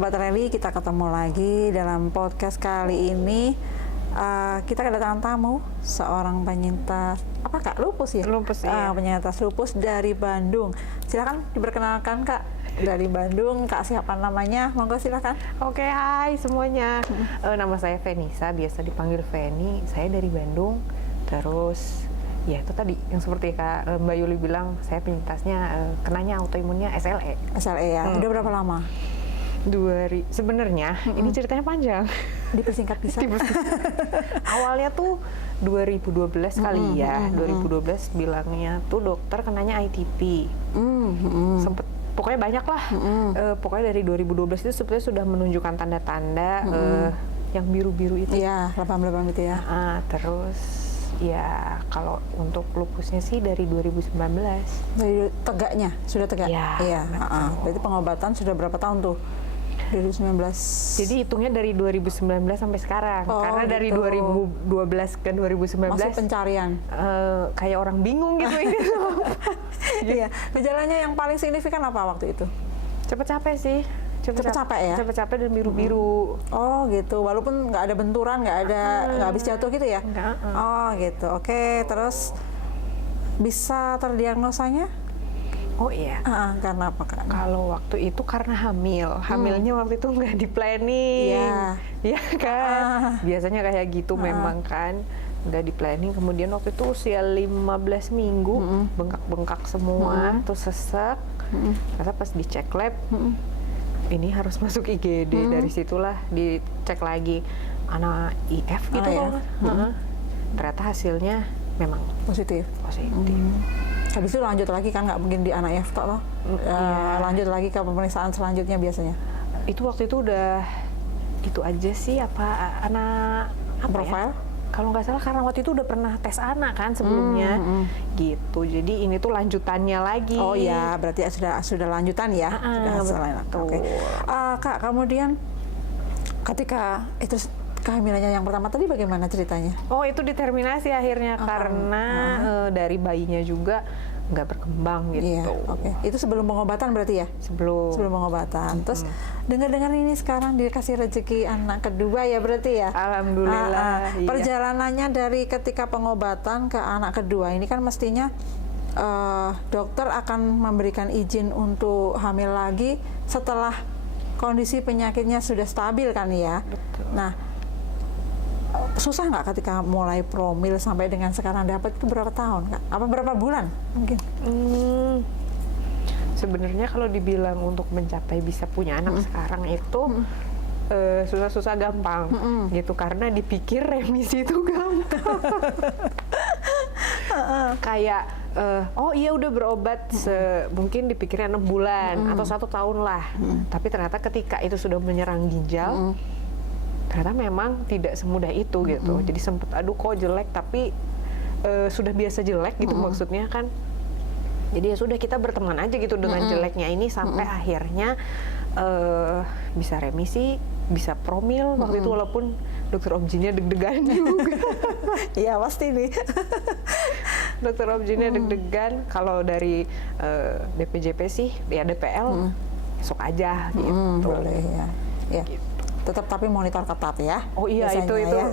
Sobat Reli, kita ketemu lagi dalam podcast kali ini. Kita kedatangan tamu, seorang penyintas lupus ya? Lupus, iya. Penyintas lupus dari Bandung. Silakan diperkenalkan Kak, dari Bandung. Kak, siapa namanya? Monggo silakan. Oke, hai semuanya. Nama saya Venisa, biasa dipanggil Veni. Saya dari Bandung. Terus ya itu tadi yang seperti Kak Mbak Yuli bilang, saya penyintasnya kenanya autoimunnya SLE. SLE ya. Udah berapa lama? Sebenarnya ini ceritanya panjang. Dipersingkat bisa. Awalnya tuh 2012 kali ya. 2012 bilangnya tuh dokter kenanya ITP. Sempet pokoknya banyak lah. Pokoknya dari 2012 itu sebetulnya sudah menunjukkan tanda-tanda yang biru-biru itu. Iya, lebam-lebam itu ya. Terus ya kalau untuk lupusnya sih dari 2019. Dari tegaknya sudah tegak. Ya, iya. Berarti pengobatan sudah berapa tahun tuh? 2019. Jadi hitungnya dari 2019 sampai sekarang. Karena dari gitu. 2012 ke 2019 masih pencarian. Kayak orang bingung gitu ini. Iya. Gejalanya yang paling signifikan apa waktu itu? Cepet capek sih. Cepet capek ya? Cepet capek dan biru-biru. Oh gitu. Walaupun nggak ada benturan, nggak habis jatuh gitu ya? Enggak. Oh gitu. Oke. Terus bisa terdiagnosanya? Oh iya. Karena apa Kak? Kalau waktu itu karena hamilnya waktu itu nggak di planning. Iya kan. Biasanya kayak gitu memang kan. Nggak di planning. Kemudian waktu itu usia 15 minggu, bengkak-bengkak semua, terus sesek. Ternyata pas dicek lab, ini harus masuk IGD. Dari situlah dicek lagi anak IF gitu kan. Ternyata hasilnya memang positif. Habis itu lanjut lagi kan, nggak mungkin di anak IF loh. Lanjut lagi ke pemeriksaan selanjutnya biasanya. Itu waktu itu udah itu aja sih anak profile? Ya? Kalau nggak salah karena waktu itu udah pernah tes anak kan sebelumnya, gitu. Jadi ini tuh lanjutannya lagi. Oh ya, berarti sudah lanjutan ya. Sudah Oke. Kak, kemudian ketika itu kehamilannya yang pertama tadi bagaimana ceritanya? Oh itu determinasi akhirnya karena dari bayinya juga nggak berkembang gitu. Iya, oke. Itu sebelum pengobatan berarti ya? Sebelum pengobatan. Terus dengar-dengar ini sekarang dikasih rezeki anak kedua ya berarti ya? Alhamdulillah. Iya. Perjalanannya dari ketika pengobatan ke anak kedua ini kan mestinya dokter akan memberikan izin untuk hamil lagi setelah kondisi penyakitnya sudah stabil kan ya? Betul. Nah, susah nggak ketika mulai promil sampai dengan sekarang dapat itu berapa tahun Kak? Apa berapa bulan mungkin? Sebenarnya kalau dibilang untuk mencapai bisa punya anak sekarang itu susah-susah gampang gitu, karena dipikir remisi itu gampang. Kayak oh iya udah berobat mungkin dipikirnya 6 bulan atau 1 tahun lah. Tapi ternyata ketika itu sudah menyerang ginjal, ternyata memang tidak semudah itu gitu. Jadi sempet aduh kok jelek, tapi sudah biasa jelek gitu maksudnya kan. Jadi ya sudah kita berteman aja gitu dengan jeleknya ini sampai akhirnya bisa remisi, bisa promil waktu itu, walaupun dokter obgynnya deg-degan juga. Iya pasti nih. Dokter obgynnya deg-degan. Kalau dari BPJP sih ya DPL esok aja gitu. Boleh ya. Gitu. Tetap tapi monitor ketat ya. Oh iya biasanya, itu. Ya.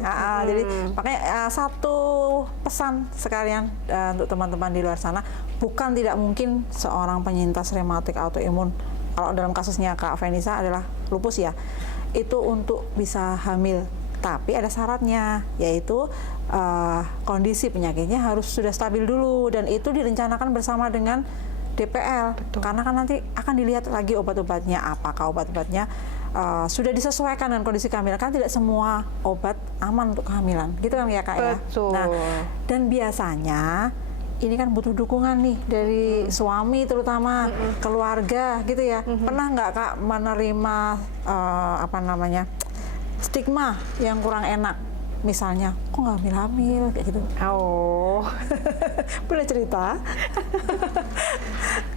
Jadi makanya satu pesan sekalian untuk teman-teman di luar sana, bukan tidak mungkin seorang penyintas rematik autoimun, kalau dalam kasusnya Kak Venisa adalah lupus ya, itu untuk bisa hamil. Tapi ada syaratnya, yaitu kondisi penyakitnya harus sudah stabil dulu, dan itu direncanakan bersama dengan DPL. Betul. Karena kan nanti akan dilihat lagi obat-obatnya, apakah obat-obatnya sudah disesuaikan dengan kondisi kehamilan. Kan tidak semua obat aman untuk kehamilan, gitu kan ya Kak ya? Betul. Nah, dan biasanya ini kan butuh dukungan nih dari suami terutama, keluarga gitu ya. Pernah nggak Kak menerima stigma yang kurang enak? Misalnya, kok nggak hamil-hamil kayak gitu? Oh, boleh cerita?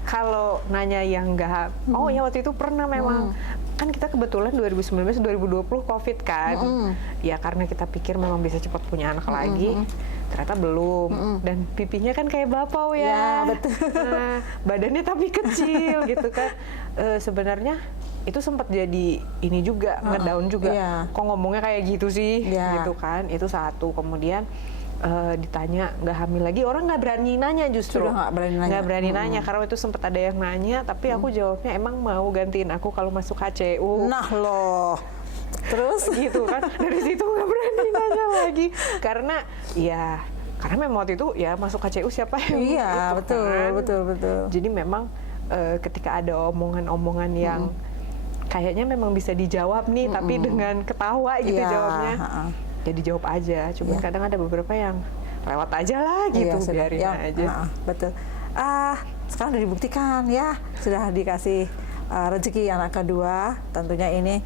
Kalau nanya yang nggak, oh ya waktu itu pernah memang. Kan kita kebetulan 2019-2020 COVID kan. Ya karena kita pikir memang bisa cepat punya anak lagi, ternyata belum. Dan pipinya kan kayak bapau ya. Ya betul. Nah, badannya tapi kecil gitu kan. Sebenarnya itu sempat jadi ini juga ngedown juga. Iya. Kok ngomongnya kayak gitu sih, Iya. gitu kan? Itu satu. Kemudian ditanya nggak hamil lagi, orang nggak berani nanya justru. Sudah nggak berani nanya. Nggak berani nanya karena itu sempat ada yang nanya, tapi aku jawabnya emang mau gantiin aku kalau masuk HCU. Nah loh, terus Gitu kan, dari situ nggak berani nanya lagi karena memang waktu itu ya masuk HCU siapa yang iya itu betul, kan. betul. Jadi memang ketika ada omongan-omongan yang kayaknya memang bisa dijawab nih, tapi dengan ketawa gitu Iya, jawabnya, jadi jawab aja. Cuman Iya. kadang ada beberapa yang lewat aja lah gitu, Iya, sudah. biarin Ya, aja. betul. Sekarang sudah dibuktikan ya, sudah dikasih rezeki anak kedua. Tentunya ini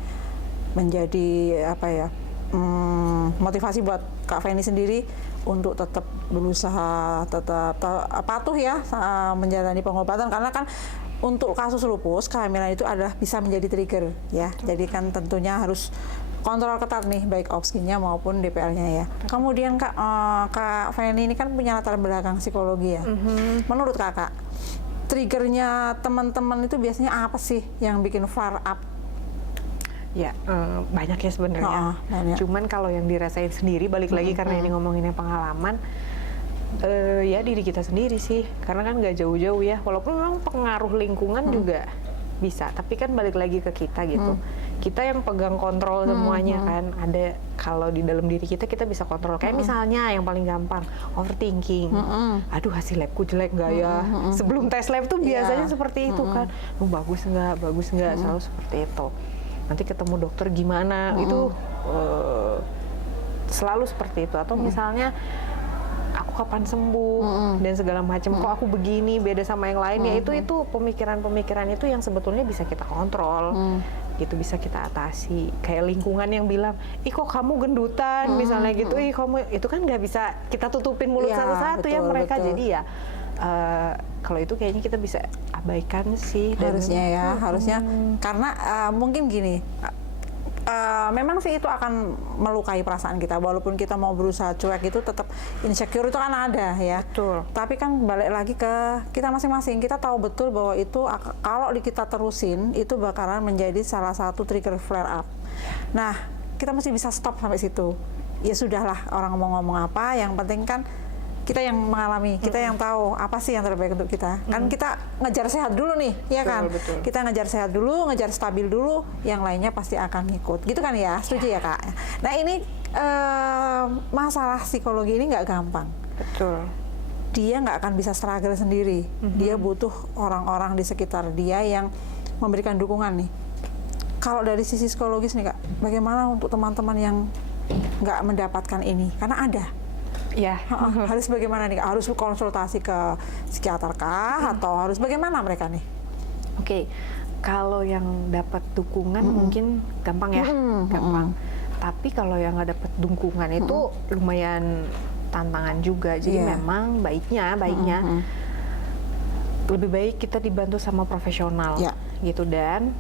menjadi apa ya, motivasi buat Kak Feni sendiri untuk tetap berusaha, tetap patuh ya menjalani pengobatan, karena kan untuk kasus lupus kehamilan itu adalah bisa menjadi trigger ya. Jadi kan tentunya harus kontrol ketat nih, baik opsinya maupun DPL-nya ya. Kemudian Kak Feni ini kan punya latar belakang psikologi ya. Menurut Kakak, triggernya teman-teman itu biasanya apa sih yang bikin flare up? Ya, banyak ya sebenarnya. Banyak. Cuman kalau yang dirasain sendiri, balik lagi karena ini ngomonginnya pengalaman, ya diri kita sendiri sih. Karena kan nggak jauh-jauh ya. Walaupun memang pengaruh lingkungan juga bisa, tapi kan balik lagi ke kita gitu. Kita yang pegang kontrol semuanya kan. Ada kalau di dalam diri kita bisa kontrol. Kayak misalnya yang paling gampang, overthinking. Aduh, hasil labku jelek nggak ya? Sebelum tes lab tuh biasanya seperti itu kan. Bagus nggak, selalu seperti itu. Nanti ketemu dokter gimana, itu selalu seperti itu. Atau misalnya aku kapan sembuh dan segala macam, kok aku begini beda sama yang lainnya. Itu pemikiran-pemikiran itu yang sebetulnya bisa kita kontrol, gitu, bisa kita atasi. Kayak lingkungan yang bilang, ih kok kamu gendutan, misalnya gitu, ih kamu, itu kan nggak bisa kita tutupin mulut Ya, satu-satu ya betul, mereka. betul. Jadi ya kalau itu kayaknya kita bisa abaikan sih. Harusnya ya, harusnya karena mungkin gini, memang sih itu akan melukai perasaan kita, walaupun kita mau berusaha cuek, itu tetap insecure itu kan ada ya. Betul. Tapi kan balik lagi ke kita masing-masing, kita tahu betul bahwa itu kalau kita terusin itu bakalan menjadi salah satu trigger flare up. Nah, kita mesti bisa stop sampai situ. Ya sudahlah, orang mau ngomong apa, yang penting kan kita yang mengalami, kita yang tahu apa sih yang terbaik untuk kita. Kan kita ngejar sehat dulu nih, ya kan? Betul. Kita ngejar sehat dulu, ngejar stabil dulu, yang lainnya pasti akan ngikut. Gitu kan ya? Setuju ya Kak? Nah ini masalah psikologi ini nggak gampang. Betul. Dia nggak akan bisa struggle sendiri. Dia butuh orang-orang di sekitar dia yang memberikan dukungan nih. Kalau dari sisi psikologis nih Kak, bagaimana untuk teman-teman yang nggak mendapatkan ini? Karena ada. Ya. Harus bagaimana nih? Harus konsultasi ke psikiater kah? Atau harus bagaimana mereka nih? Oke, kalau yang dapat dukungan mungkin gampang ya, gampang. Tapi kalau yang nggak dapat dukungan itu lumayan tantangan juga. Jadi memang baiknya lebih baik kita dibantu sama profesional, gitu. Dan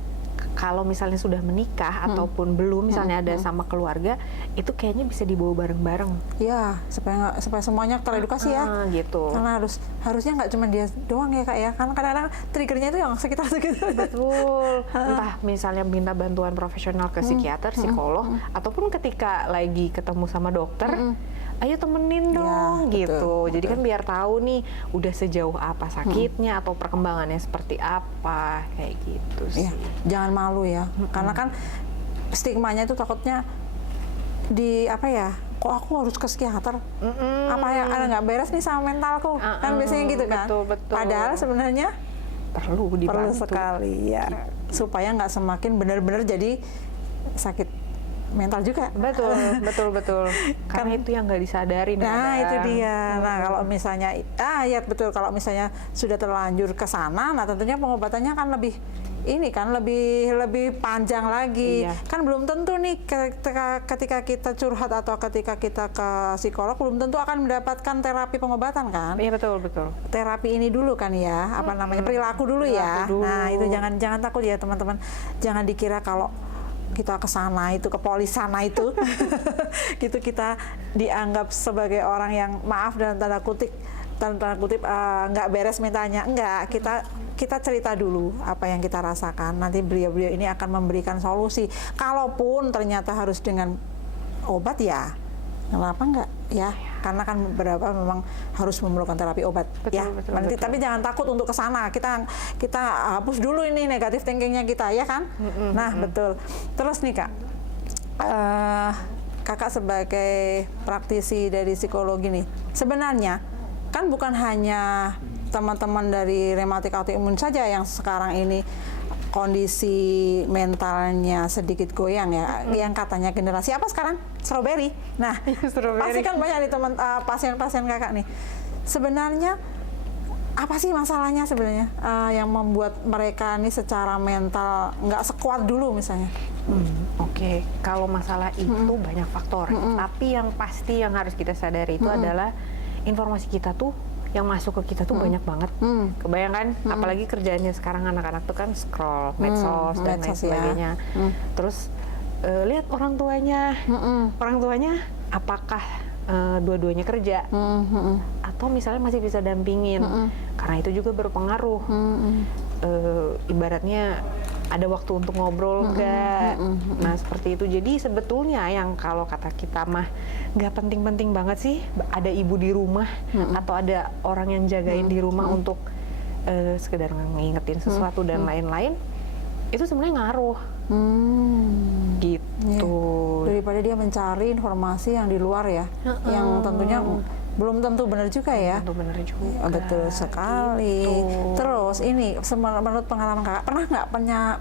kalau misalnya sudah menikah ataupun belum, misalnya ada sama keluarga, itu kayaknya bisa dibawa bareng-bareng. Ya, supaya semuanya teredukasi ya. Gitu. Karena harusnya nggak cuma dia doang ya Kak ya. Karena kadang-kadang triggernya itu yang sekitar. Betul. Entah misalnya minta bantuan profesional ke psikiater, psikolog, ataupun ketika lagi ketemu sama dokter, ayo temenin dong, gitu. Jadi kan biar tahu nih udah sejauh apa sakitnya atau perkembangannya seperti apa, kayak gitu sih. Ya, jangan malu ya. Karena kan stigmanya itu takutnya apa ya? Kok aku harus ke psikiater? Apa yang ada nggak beres nih sama mentalku? Kan biasanya gitu kan. Betul. Padahal sebenarnya perlu dibantu. perlu sekali ya, supaya nggak semakin benar-benar jadi sakit mental juga. Betul. Karena itu yang nggak disadarin. Nah, itu dia. Nah, kalau misalnya ya betul, kalau misalnya sudah terlanjur ke sana, nah tentunya pengobatannya kan lebih panjang lagi. Iya. Kan belum tentu nih ketika kita curhat atau ketika kita ke psikolog belum tentu akan mendapatkan terapi pengobatan kan? Iya, betul. Terapi ini dulu kan ya, apa namanya, perilaku dulu ya. Perilaku dulu. Nah, itu jangan takut ya teman-teman. Jangan dikira kalau kita ke sana itu, ke polis sana itu gitu kita dianggap sebagai orang yang maaf dalam tanda kutip nggak beres mentalnya. Enggak, kita kita cerita dulu apa yang kita rasakan. Nanti beliau-beliau ini akan memberikan solusi. Kalaupun ternyata harus dengan obat ya, kenapa enggak ya? Karena kan beberapa memang harus memerlukan terapi obat. Betul, ya. betul, Nanti, betul. tapi jangan takut untuk ke sana. Kita hapus dulu ini negatif thinkingnya kita, ya kan? Nah, betul. Terus nih Kak, Kakak sebagai praktisi dari psikologi nih, sebenarnya kan bukan hanya teman-teman dari rematik autoimun saja yang sekarang ini kondisi mentalnya sedikit goyang ya, yang katanya generasi apa sekarang? Strawberry. Nah, Strawberry. pasti kan banyak nih teman pasien-pasien Kakak nih. Sebenarnya apa sih masalahnya sebenarnya yang membuat mereka nih secara mental nggak sekuat dulu misalnya? Oke, kalau masalah itu banyak faktor. Tapi yang pasti yang harus kita sadari itu adalah informasi kita tuh yang masuk ke kita tuh banyak banget. Kebayangkan, apalagi kerjaannya sekarang anak-anak tuh kan scroll medsos dan lain medsos, ya. sebagainya. Terus lihat orang tuanya apakah dua-duanya kerja atau misalnya masih bisa dampingin, karena itu juga berpengaruh. Ibaratnya ada waktu untuk ngobrol nggak? Nah seperti itu. Jadi sebetulnya yang kalau kata kita mah nggak penting-penting banget sih ada ibu di rumah atau ada orang yang jagain di rumah untuk sekedar ngingetin sesuatu dan lain-lain, itu sebenarnya ngaruh. Gitu. Daripada dia mencari informasi yang di luar ya, yang tentunya belum tentu benar juga ya. Tentu benar juga. Betul sekali. Gitu. Terus ini menurut pengalaman Kakak, pernah nggak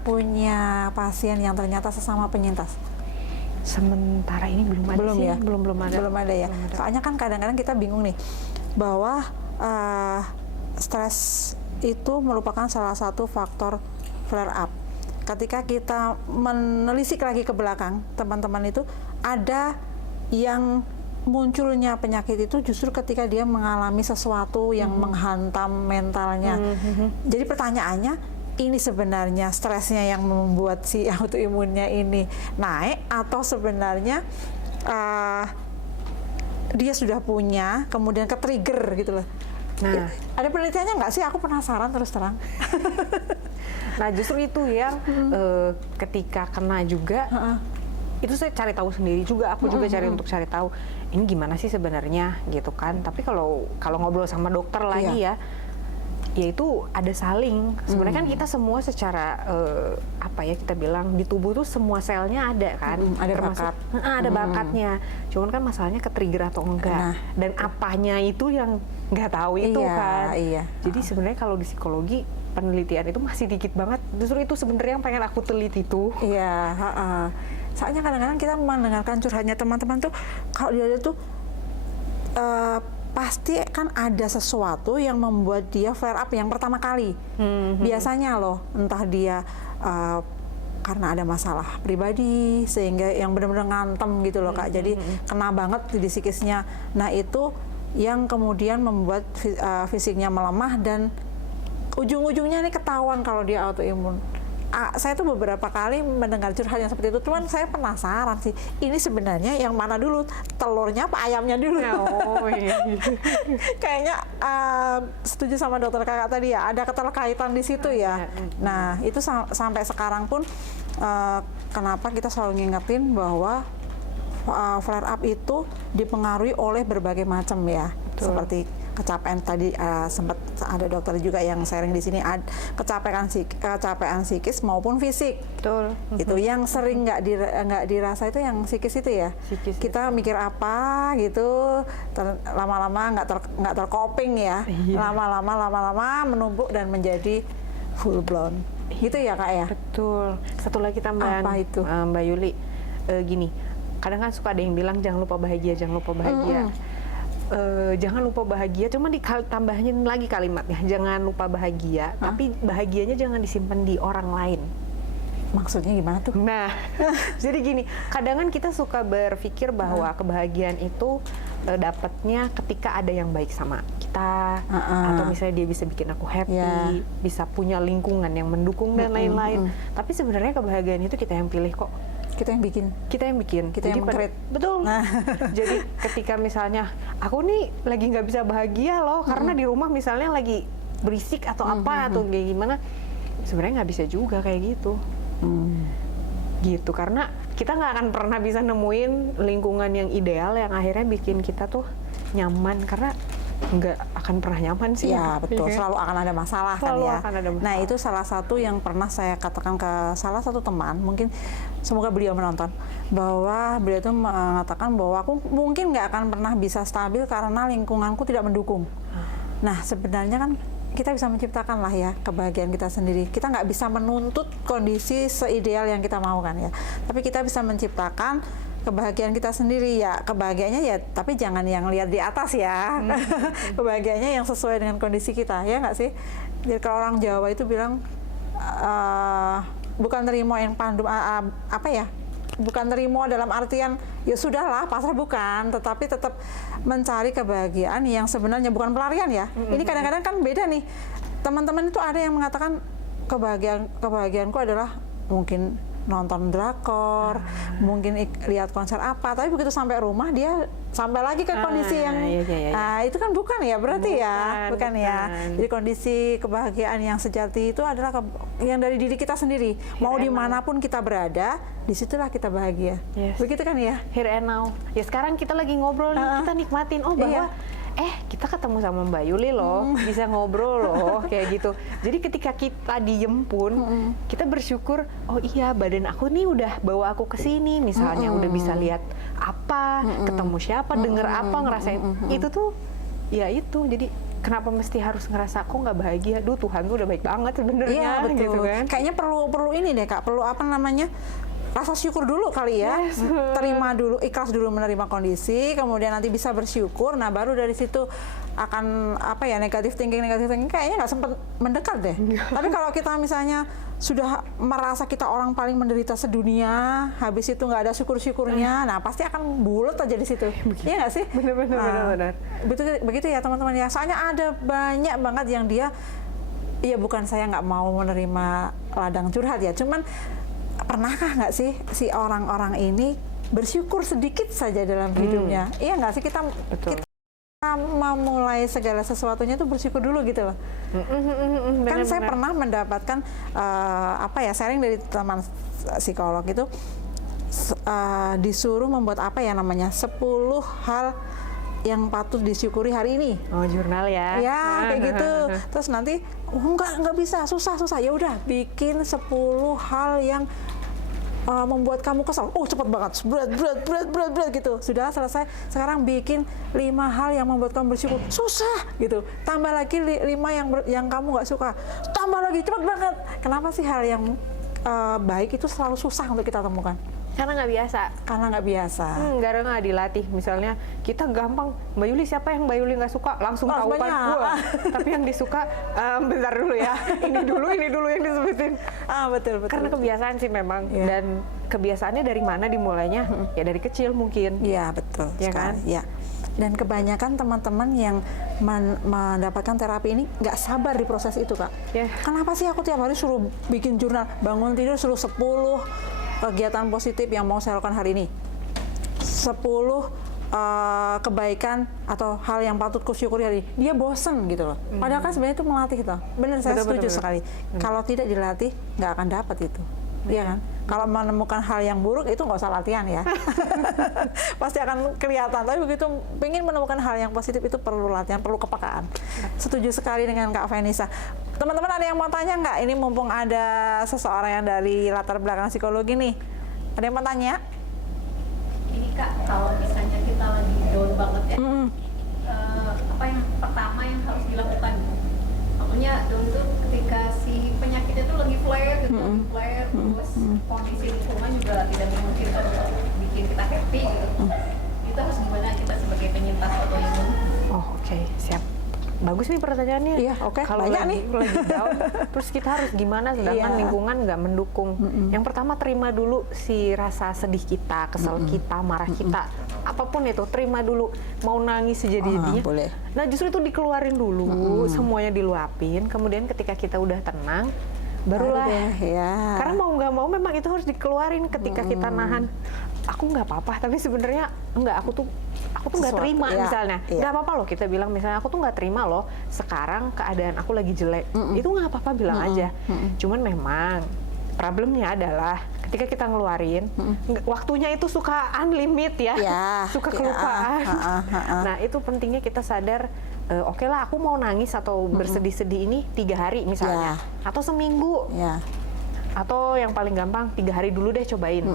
punya pasien yang ternyata sesama penyintas? Sementara ini belum ada Belum sih. ya? Belum ada. Belum ada ya. Belum ada. Soalnya kan kadang-kadang kita bingung nih bahwa stres itu merupakan salah satu faktor flare up. Ketika kita menelisik lagi ke belakang, teman-teman itu ada yang munculnya penyakit itu justru ketika dia mengalami sesuatu yang menghantam mentalnya. Jadi pertanyaannya, ini sebenarnya stresnya yang membuat si autoimunnya ini naik atau sebenarnya dia sudah punya kemudian ke-trigger gitu loh. Nah, ada penelitiannya nggak sih? Aku penasaran terus terang. nah justru itu yang ketika kena juga itu saya cari tahu sendiri juga. Aku juga cari tahu ini gimana sih sebenarnya gitu kan. Tapi kalau ngobrol sama dokter lagi ya itu ada saling. Sebenarnya kan kita semua secara apa ya kita bilang di tubuh tuh semua selnya ada kan. Ada termasuk bakat. ada bakatnya. Cuman kan masalahnya ke-trigger atau enggak. Nah. Dan apanya itu yang nggak tahu itu Iya, kan. iya. Jadi sebenarnya kalau di psikologi penelitian itu masih dikit banget. Justru itu sebenarnya yang pengen aku teliti tuh. Iya, soalnya kadang-kadang kita mendengarkan curhatnya teman-teman tuh, kalau dia tuh pasti kan ada sesuatu yang membuat dia flare up yang pertama kali. Biasanya loh, entah dia karena ada masalah pribadi sehingga yang benar-benar ngantem gitu loh Kak. Jadi kena banget di psikisnya. Nah itu yang kemudian membuat fisiknya melemah dan ujung-ujungnya ini ketahuan kalau dia autoimun. Saya tuh beberapa kali mendengar curhat yang seperti itu, cuman saya penasaran sih, ini sebenarnya yang mana dulu, telurnya apa ayamnya dulu? Oh iya. Kayaknya setuju sama dokter Kakak tadi ya, ada keterkaitan di situ ya. Nah itu sampai sekarang pun kenapa kita selalu ngingetin bahwa flare up itu dipengaruhi oleh berbagai macam ya. Betul. Seperti kecapean tadi sempat ada dokter juga yang sharing di sini, kecapean psikis maupun fisik. Betul. Itu yang sering nggak dirasa itu yang psikis itu ya. Psikis Kita mikir apa gitu, lama-lama nggak tercoping ya. Iya. Lama-lama menumpuk dan menjadi full blown. Gitu ya Kak ya. Betul. Satu lagi tambahan Apa itu? Mbak Yuli, gini, kadang kan suka ada yang bilang jangan lupa bahagia, jangan lupa bahagia. Jangan lupa bahagia, cuma ditambahin lagi kalimatnya, jangan lupa bahagia, tapi bahagianya jangan disimpan di orang lain. Maksudnya gimana tuh? Nah, jadi gini, kadang kan kita suka berpikir bahwa kebahagiaan itu dapatnya ketika ada yang baik sama kita, atau misalnya dia bisa bikin aku happy, bisa punya lingkungan yang mendukung dan lain-lain. Tapi sebenarnya kebahagiaan itu kita yang pilih kok. Kita yang bikin. Kita yang bikin. Kita yang meng-create. Betul. Nah. Jadi ketika misalnya aku nih lagi nggak bisa bahagia loh, karena di rumah misalnya lagi berisik atau apa atau kayak gimana. Sebenarnya nggak bisa juga kayak gitu. Gitu, karena kita nggak akan pernah bisa nemuin lingkungan yang ideal yang akhirnya bikin kita tuh nyaman, karena nggak akan pernah nyaman sih. Ya betul, Iya. selalu akan ada masalah Selalu kan ya. akan ada masalah. Nah itu salah satu yang pernah saya katakan ke salah satu teman, mungkin semoga beliau menonton, bahwa beliau itu mengatakan bahwa aku mungkin nggak akan pernah bisa stabil karena lingkunganku tidak mendukung. Nah sebenarnya kan kita bisa menciptakan lah ya kebahagiaan kita sendiri. Kita nggak bisa menuntut kondisi seideal yang kita mau kan ya. Tapi kita bisa menciptakan kebahagiaan kita sendiri ya. Kebahagiaannya ya, tapi jangan yang lihat di atas ya. Kebahagiaannya yang sesuai dengan kondisi kita, ya nggak sih? Jadi kalau orang Jawa itu bilang bukan terima yang pandu apa ya? Bukan terima dalam artian ya sudahlah pasrah, bukan, tetapi tetap mencari kebahagiaan yang sebenarnya bukan pelarian ya. Ini kadang-kadang kan beda nih. Teman-teman itu ada yang mengatakan kebahagiaanku adalah mungkin nonton drakor, mungkin lihat konser apa, tapi begitu sampai rumah dia sampai lagi ke kondisi yang itu kan bukan ya, berarti bukan ya. Jadi kondisi kebahagiaan yang sejati itu adalah yang dari diri kita sendiri. Mau dimanapun kita berada, disitulah kita bahagia. Begitu kan ya? Here and now. Ya sekarang kita lagi ngobrol nih, kita nikmatin bahwa kita ketemu sama Mbak Yuli loh, bisa ngobrol loh, kayak gitu. Jadi ketika kita diem pun, kita bersyukur, oh iya badan aku nih udah bawa aku ke sini, misalnya udah bisa lihat apa, ketemu siapa, denger apa, ngerasain. Itu tuh, ya itu, jadi kenapa mesti harus ngerasa aku nggak bahagia? Duh Tuhan tuh udah baik banget sebenarnya. Iya betul. Gitu kan? Kayaknya perlu ini deh Kak, perlu apa namanya? Rasa syukur dulu kali ya, terima dulu, ikhlas dulu menerima kondisi, kemudian nanti bisa bersyukur. Nah baru dari situ akan apa ya, negatif thinking kayaknya nggak sempat mendekat deh. Tapi kalau kita misalnya sudah merasa kita orang paling menderita sedunia, habis itu nggak ada syukur-syukurnya, nah pasti akan bulat aja di situ. Iya nggak sih? Benar. Begitu ya teman-teman ya. Soalnya ada banyak banget yang dia, iya bukan saya nggak mau menerima ladang curhat ya, cuman pernahkah nggak sih si orang-orang ini bersyukur sedikit saja dalam hidupnya? Iya nggak sih, kita memulai segala sesuatunya tuh bersyukur dulu gitu loh. Kan saya pernah mendapatkan sharing dari teman psikolog itu, disuruh membuat 10 hal yang patut disyukuri hari ini. Oh, jurnal ya. Ya, kayak gitu. Terus nanti enggak bisa, susah. Ya udah, bikin 10 hal yang membuat kamu kesal. Oh, cepet banget. Berat gitu. Sudah selesai. Sekarang bikin 5 hal yang membuat kamu bersyukur. Susah gitu. Tambah lagi 5 yang kamu nggak suka. Tambah lagi, cepet banget. Kenapa sih hal yang baik itu selalu susah untuk kita temukan? Karena nggak biasa. Nggak dilatih. Misalnya kita gampang, Mbak Yuli siapa yang Mbak Yuli nggak suka, langsung tahu kan gua. Tapi yang disuka, bentar dulu ya. Ini dulu yang disebutin. Betul. Karena kebiasaan sih memang. Dan kebiasaannya dari mana dimulainya? Ya dari kecil mungkin. Iya betul. Ya kan? Ya. Dan kebanyakan teman-teman yang mendapatkan terapi ini nggak sabar di proses itu, Kak. Kenapa sih aku tiap hari suruh bikin jurnal, bangun tidur suruh 10 kegiatan positif yang mau saya lakukan hari ini, 10 kebaikan atau hal yang patut kusyukuri hari ini. Dia bosen gitu loh. Padahal kan sebenarnya itu melatih gitu. Benar, saya setuju sekali. Kalau tidak dilatih, nggak akan dapat itu. Iya kan? Kalau menemukan hal yang buruk itu nggak usah latihan ya. Pasti akan kelihatan. Tapi begitu pengen menemukan hal yang positif itu perlu latihan, perlu kepekaan. Setuju sekali dengan Kak Venisa. Teman-teman ada yang mau tanya nggak? Ini mumpung ada seseorang yang dari latar belakang psikologi nih. Ada yang mau tanya? Ini Kak, kalau misalnya kita lagi down banget ya, apa yang pertama yang harus dilakukan? Pokoknya down tuh ketika si penyakitnya tuh lagi flare gitu, terus kondisi lingkungan juga tidak memungkinkan untuk bikin kita happy gitu. Itu harus gimana kita sebagai penyintas autoimun? Oh, oke, siap. Bagus nih pertanyaannya. Iya, oke. Kalau lagi down, terus kita harus gimana sedangkan lingkungan nggak mendukung. Yang pertama, terima dulu si rasa sedih kita, kesel kita, marah kita, apapun itu, terima dulu. Mau nangis sejadi-jadinya. Boleh. Nah, justru itu dikeluarin dulu, semuanya diluapin. Kemudian ketika kita udah tenang, barulah. Ya. Karena mau nggak mau memang itu harus dikeluarin ketika kita nahan. Aku nggak apa-apa, tapi sebenarnya enggak, aku tuh nggak Sesuatu, terima iya, misalnya. iya. Nggak apa-apa loh kita bilang misalnya aku tuh nggak terima loh sekarang keadaan aku lagi jelek. Itu nggak apa-apa bilang aja. Cuman memang problemnya adalah ketika kita ngeluarin, waktunya itu suka unlimited ya, Ya, suka ya, kelupaan. ha. Nah itu pentingnya kita sadar, oke lah aku mau nangis atau bersedih-sedih ini 3 hari misalnya, atau seminggu, Ya. atau yang paling gampang 3 hari dulu deh cobain.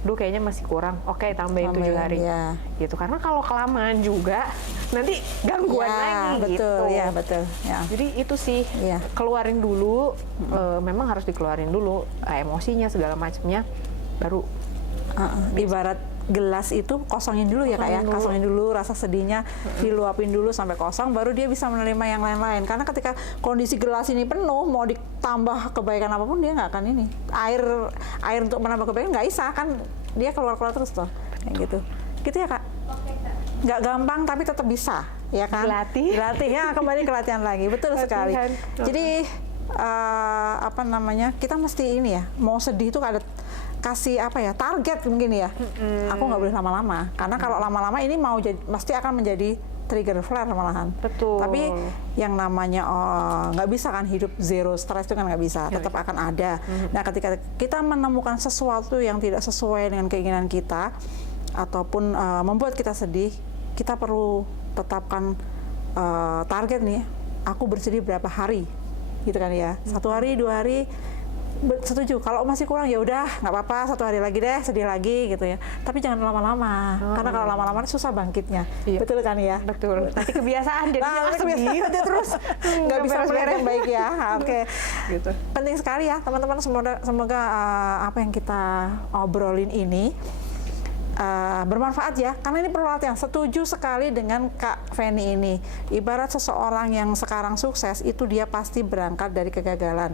Duh kayaknya masih kurang, oke tambahin 7 hari. Ya. Gitu, karena kalau kelamaan juga nanti gangguan Ya, lagi betul, gitu. ya betul. Ya. Jadi itu sih, Iya. keluarin dulu, memang harus dikeluarin dulu, emosinya segala macamnya, baru Ibarat gelas itu kosongin dulu ya kak ya, Kosongin dulu. kosongin dulu rasa sedihnya, diluapin dulu sampai kosong, baru dia bisa menerima yang lain-lain. Karena ketika kondisi gelas ini penuh, mau ditambah kebaikan apapun dia nggak akan ini. Air untuk menambah kebaikan nggak bisa kan, dia keluar-keluar terus tuh, kayak gitu. Gitu ya kak. Oke Kak. Nggak gampang tapi tetap bisa, ya kan? Dilatih ya, kembali ke latihan lagi, betul sekali. Latihan. Jadi apa namanya, kita mesti ini ya, mau sedih itu ada kasih apa ya, target mungkin ya. Aku nggak boleh lama-lama, karena kalau lama-lama ini mau jadi, pasti akan menjadi trigger flare malahan. Betul. Tapi yang namanya nggak bisa kan hidup zero stress itu kan nggak bisa, tetap akan ada. Nah ketika kita menemukan sesuatu yang tidak sesuai dengan keinginan kita, ataupun membuat kita sedih, kita perlu tetapkan target nih. Aku bersedih berapa hari, gitu kan ya? 1 hari, 2 hari, setuju. Kalau masih kurang ya udah, nggak apa-apa. 1 hari lagi deh, sedih lagi gitu ya. Tapi jangan lama-lama, karena kalau lama-lama susah bangkitnya. Iya. Betul kan ya? betul. Nanti kebiasaan jadi sedih Nah, terus nggak bisa melihat yang baik ya. Oke. Gitu. Penting sekali ya teman-teman, semoga apa yang kita obrolin ini bermanfaat ya, karena ini perlu latihan. Setuju sekali dengan Kak Feni ini. Ibarat seseorang yang sekarang sukses itu dia pasti berangkat dari kegagalan.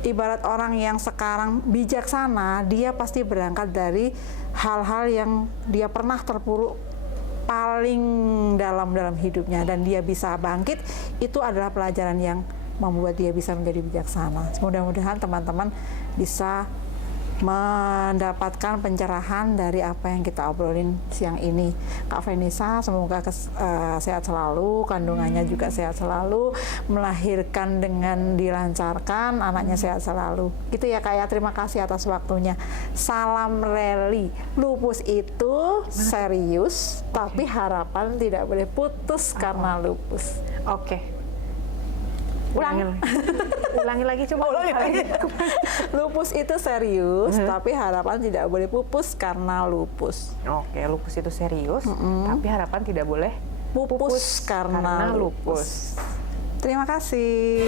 Ibarat orang yang sekarang bijaksana, dia pasti berangkat dari hal-hal yang dia pernah terpuruk paling dalam hidupnya, dan dia bisa bangkit. Itu adalah pelajaran yang membuat dia bisa menjadi bijaksana. Mudah-mudahan teman-teman bisa mendapatkan pencerahan dari apa yang kita obrolin siang ini. Kak Fenisa semoga sehat selalu, kandungannya juga sehat selalu, melahirkan dengan dilancarkan, anaknya sehat selalu. Gitu ya Kak ya, terima kasih atas waktunya. Salam rally. Lupus itu serius, tapi harapan tidak boleh putus karena lupus. Oke. Ulangi lagi coba. Ulangi lagi. Lupus itu serius, tapi harapan tidak boleh pupus karena lupus. Oke, lupus itu serius, tapi harapan tidak boleh Pupus karena lupus. Terima kasih.